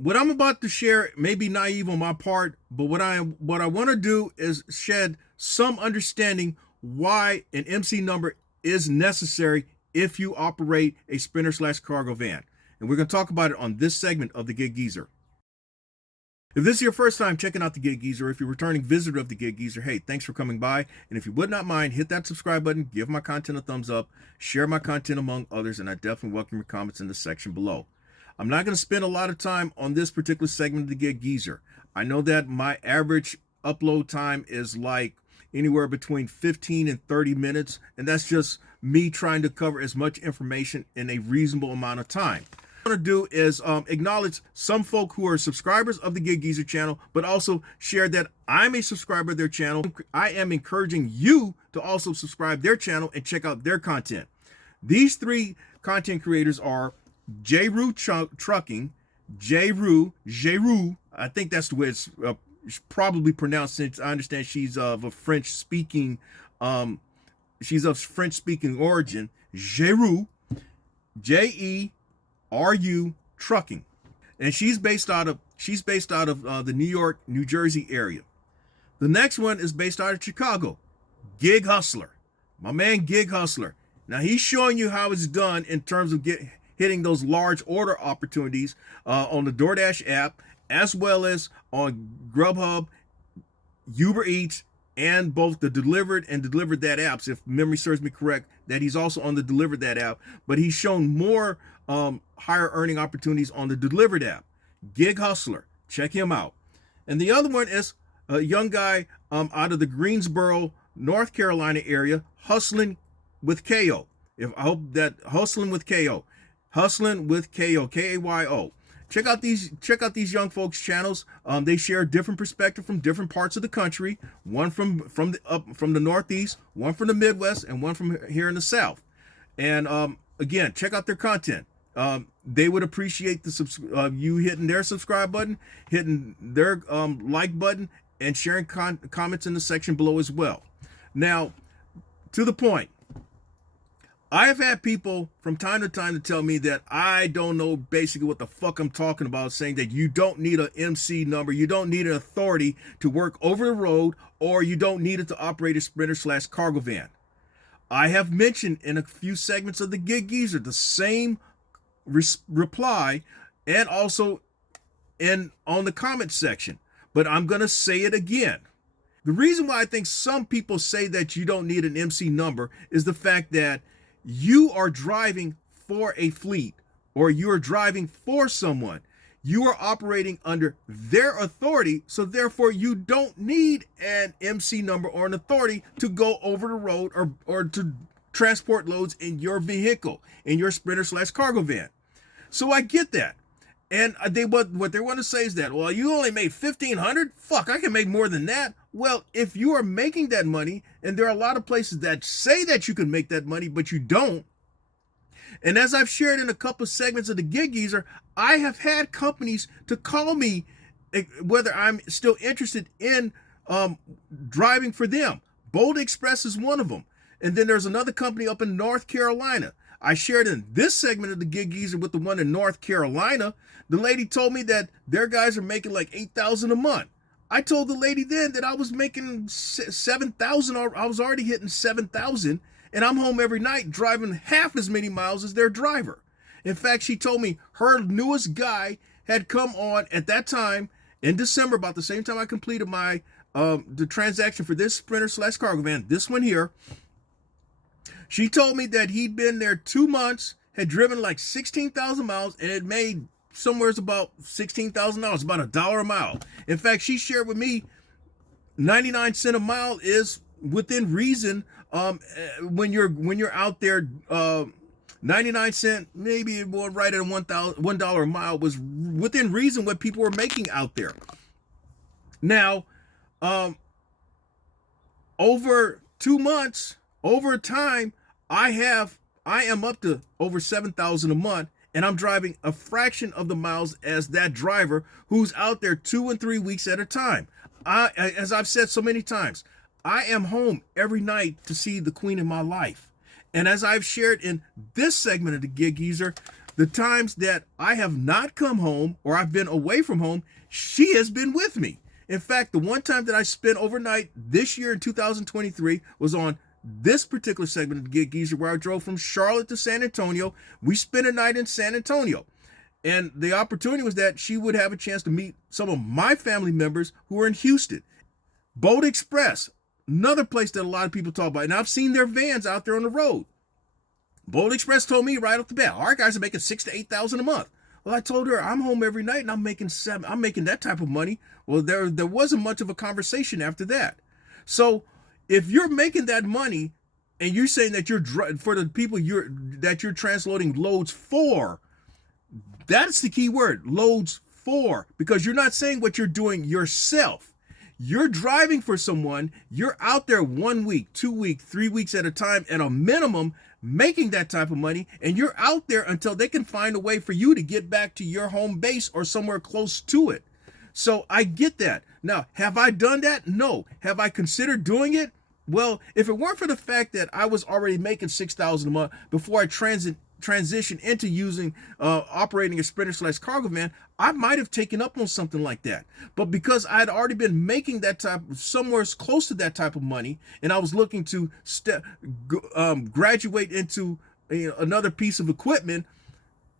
what I'm about to share may be naive on my part, but what I want to do is shed some understanding why an MC number is necessary if you operate a sprinter slash cargo van. And we're going to talk about it on this segment of the Gig Geezer. If this is your first time checking out the Gig Geezer, or if you're a returning visitor of the Gig Geezer, hey, thanks for coming by. And if you would not mind, hit that subscribe button, give my content a thumbs up, share my content among others, and I definitely welcome your comments in the section below. I'm not going to spend a lot of time on this particular segment of the Gig Geezer. I know that my average upload time is like anywhere between 15 and 30 minutes, and that's just me trying to cover as much information in a reasonable amount of time. What I want to do is acknowledge some folk who are subscribers of the Gig Geezer channel, but also share that I'm a subscriber of their channel. I am encouraging you to also subscribe their channel and check out their content. These three content creators are J-Roo Trucking, J-Roo, I think that's the way it's probably pronounced, since I understand she's of a French-speaking, origin. J-Roo, J-E-R-U Trucking, and she's based out of the New York, New Jersey area. The next one is based out of Chicago, Gig Hustler, my man Gig Hustler. Now he's showing you how it's done in terms of hitting those large order opportunities on the DoorDash app, as well as on Grubhub, Uber Eats, and both the Delivered and Delivered That apps. If memory serves me correct, that he's also on the Delivered That app, but he's shown more higher earning opportunities on the Delivered app. Gig Hustler, check him out. And the other one is a young guy out of the Greensboro, North Carolina area, hustling with KO. Hustling with KO, K-A-Y-O. Check out these young folks' channels. They share a different perspective from different parts of the country. One from the Northeast, one from the Midwest, and one from here in the South. And again, check out their content. They would appreciate you hitting their subscribe button, hitting their like button, and sharing comments in the section below as well. Now, to the point. I have had people from time to time to tell me that I don't know basically what the fuck I'm talking about, saying that you don't need an MC number, you don't need an authority to work over the road, or you don't need it to operate a sprinter slash cargo van. I have mentioned in a few segments of the Gig Geezer the same reply, and also on the comment section, but I'm going to say it again. The reason why I think some people say that you don't need an MC number is the fact that you are driving for a fleet, or you are driving for someone. You are operating under their authority, so therefore you don't need an MC number or an authority to go over the road or to transport loads in your vehicle, in your sprinter slash cargo van. So I get that. And what they want to say is that, well, you only made $1,500? Fuck, I can make more than that. Well, if you are making that money, and there are a lot of places that say that you can make that money, but you don't. And as I've shared in a couple of segments of the Gig Geezer, I have had companies to call me whether I'm still interested in driving for them. Bold Express is one of them. And then there's another company up in North Carolina. I shared in this segment of the Gig Geezer with the one in North Carolina. The lady told me that their guys are making like $8,000 a month. I told the lady then that I was making $7,000, or I was already hitting $7,000, and I'm home every night driving half as many miles as their driver. In fact, she told me her newest guy had come on at that time in December, about the same time I completed my the transaction for this sprinter slash cargo van, this one here. She told me that he'd been there 2 months, had driven like 16,000 miles, and had made somewhere's about $16,000, about $1 a mile. In fact, she shared with me 99 cents a mile is within reason. When you're out there, 99 cents, maybe more right at $1 a mile was within reason what people were making out there. Now, over 2 months, over time, I am up to over 7,000 a month, and I'm driving a fraction of the miles as that driver who's out there 2 and 3 weeks at a time. As I've said so many times, I am home every night to see the queen of my life. And as I've shared in this segment of the Gig Geezer, The times that I have not come home or I've been away from home, she has been with me. In fact, the one time that I spent overnight this year in 2023 was on this particular segment of the Gig Geezer, where I drove from Charlotte to San Antonio. We spent a night in San Antonio. And the opportunity was that she would have a chance to meet some of my family members who are in Houston. Boat Express, another place that a lot of people talk about. And I've seen their vans out there on the road. Boat Express told me right off the bat, our guys are making $6,000 to $8,000 a month. Well, I told her I'm home every night and I'm making that type of money. Well, there wasn't much of a conversation after that. So if you're making that money and you're saying that you're for the people you're transloading loads for, that's the key word, loads for, because you're not saying what you're doing yourself. You're driving for someone. You're out there 1 week, 2 weeks, 3 weeks at a time at a minimum, making that type of money, and you're out there until they can find a way for you to get back to your home base or somewhere close to it. So I get that. Now, have I done that? No. Have I considered doing it? Well, if it weren't for the fact that I was already making $6,000 a month before I transition into using operating a Sprinter/cargo van, I might have taken up on something like that. But because I had already been making that type, somewhere close to that type of money, and I was looking to graduate into another piece of equipment,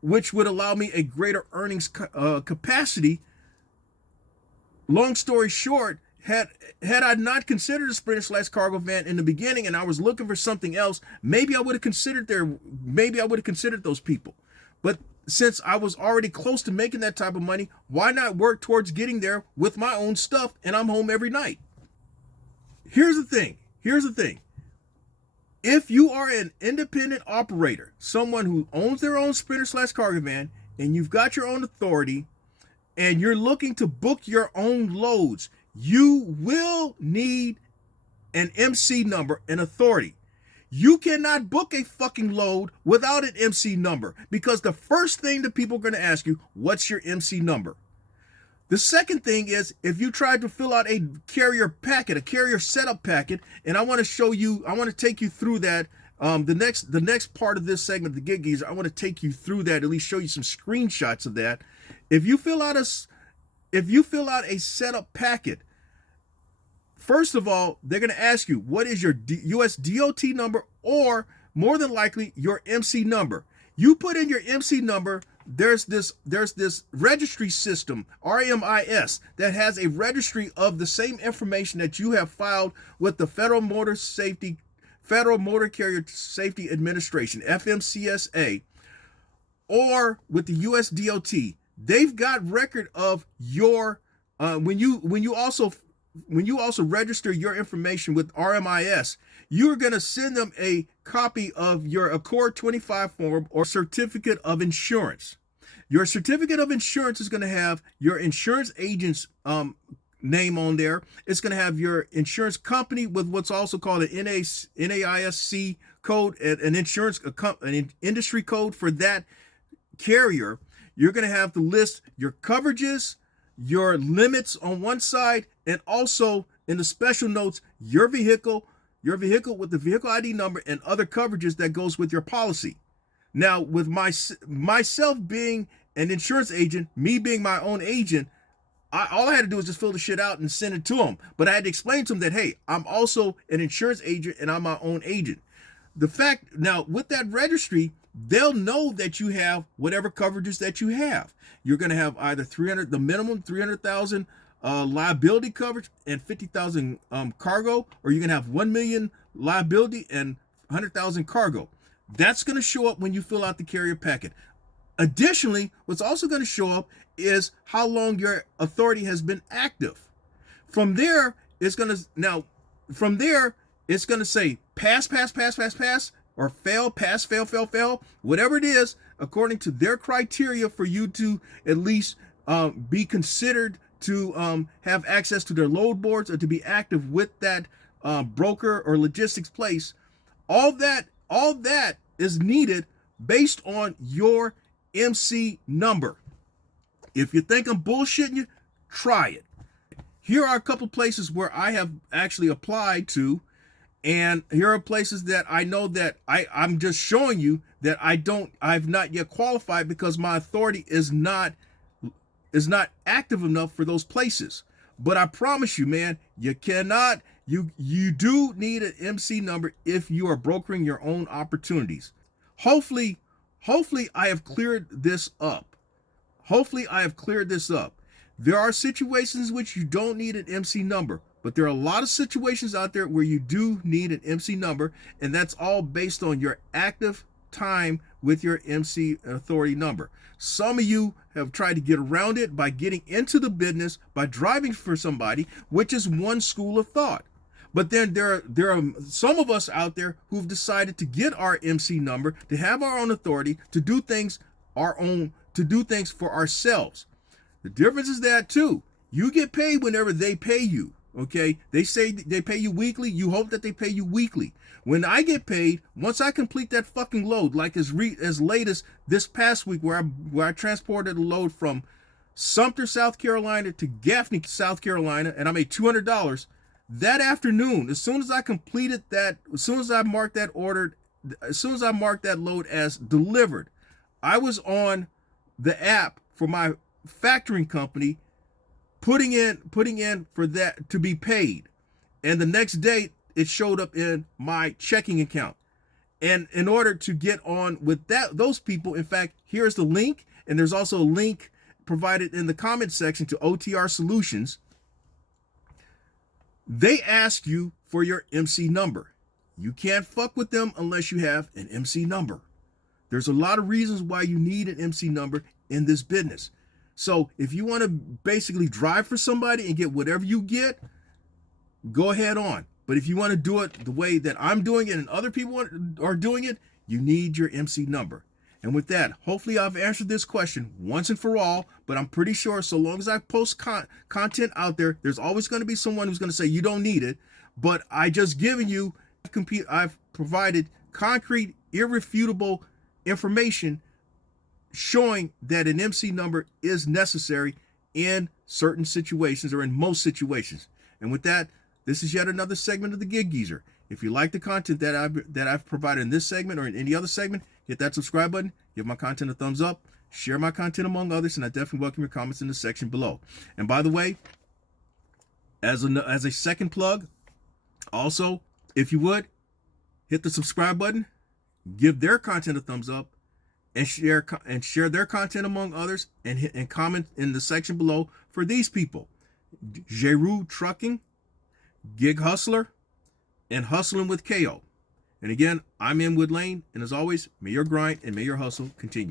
which would allow me a greater earnings capacity. Long story short, had I not considered a Sprinter/cargo van in the beginning and I was looking for something else, maybe I would have considered those people. But since I was already close to making that type of money, why not work towards getting there with my own stuff and I'm home every night? Here's the thing. If you are an independent operator, someone who owns their own Sprinter/cargo van, and you've got your own authority, and you're looking to book your own loads, you will need an MC number, an authority. You cannot book a fucking load without an MC number, because the first thing that people are going to ask you, what's your MC number? The second thing is, if you try to fill out a carrier packet, a carrier setup packet, and I want to take you through that. The next part of this segment, the Gig Geezer, I want to take you through that, at least show you some screenshots of that. If you fill out a setup packet, first of all, they're going to ask you, what is your USDOT number, or more than likely your MC number. You put in your MC number, there's this registry system, RMIS, that has a registry of the same information that you have filed with the Federal Motor Carrier Safety Administration, FMCSA, or with the USDOT. They've got record of your when you also register your information with RMIS, you're going to send them a copy of your Accord 25 form or certificate of insurance. Your certificate of insurance is going to have your insurance agent's name on there. It's going to have your insurance company with what's also called an NAISC code, an industry code for that carrier. You're going to have to list your coverages, your limits on one side, and also in the special notes, your vehicle with the vehicle ID number and other coverages that goes with your policy. Now, with myself being an insurance agent, me being my own agent, all I had to do was just fill the shit out and send it to them. But I had to explain to them that, hey, I'm also an insurance agent and I'm my own agent. Now, with that registry, they'll know that you have whatever coverages that you have. You're going to have either the minimum 300,000 liability coverage and 50,000 cargo, or you're going to have 1 million liability and 100,000 cargo. That's going to show up when you fill out the carrier packet. Additionally, what's also going to show up is how long your authority has been active. From there, it's going to say pass, or fail, pass, fail, whatever it is, according to their criteria for you to at least be considered to have access to their load boards or to be active with that broker or logistics place. All that is needed based on your MC number. If you think I'm bullshitting you, try it. Here are a couple places where I have actually applied to, and here are places that I know that I'm just showing you that I've not yet qualified because my authority is not active enough for those places. But I promise you, man, you cannot, you do need an MC number if you are brokering your own opportunities. Hopefully I have cleared this up. There are situations in which you don't need an MC number, but there are a lot of situations out there where you do need an MC number, and that's all based on your active time with your MC authority number. Some of you have tried to get around it by getting into the business by driving for somebody, which is one school of thought. But then there are some of us out there who've decided to get our MC number, to have our own authority, to do things for ourselves. The difference is that too, you get paid whenever they pay you. Okay, they say they pay you weekly. You hope that they pay you weekly. When I get paid, once I complete that fucking load, like as late as this past week, where I transported a load from Sumter, South Carolina to Gaffney, South Carolina, and I made $200 that afternoon. As soon as I completed that, as soon as I marked that load as delivered, I was on the app for my factoring company, putting in for that to be paid, and the next day it showed up in my checking account. And in order to get on with those people, in fact, here's the link, and there's also a link provided in the comment section to OTR Solutions. They ask you for your MC number. You can't fuck with them unless you have an MC number. There's a lot of reasons why you need an MC number in this business. So if you want to basically drive for somebody and get whatever you get, go ahead on. But if you want to do it the way that I'm doing it and other people are doing it, you need your MC number. And with that, hopefully I've answered this question once and for all, but I'm pretty sure so long as I post content out there, there's always going to be someone who's going to say you don't need it. But I've provided concrete, irrefutable information showing that an MC number is necessary in certain situations, or in most situations. And with that, this is yet another segment of the Gig Geezer. If you like the content that I've provided in this segment or in any other segment, hit that subscribe button, give my content a thumbs up, share my content among others, and I definitely welcome your comments in the section below. And by the way, as a second plug, also, if you would, hit the subscribe button, give their content a thumbs up, and share their content among others, and comment in the section below for these people: Jeru Trucking, Gig Hustler, and Hustling with KO. And again, I'm Inwood Lane, and as always, may your grind and may your hustle continue.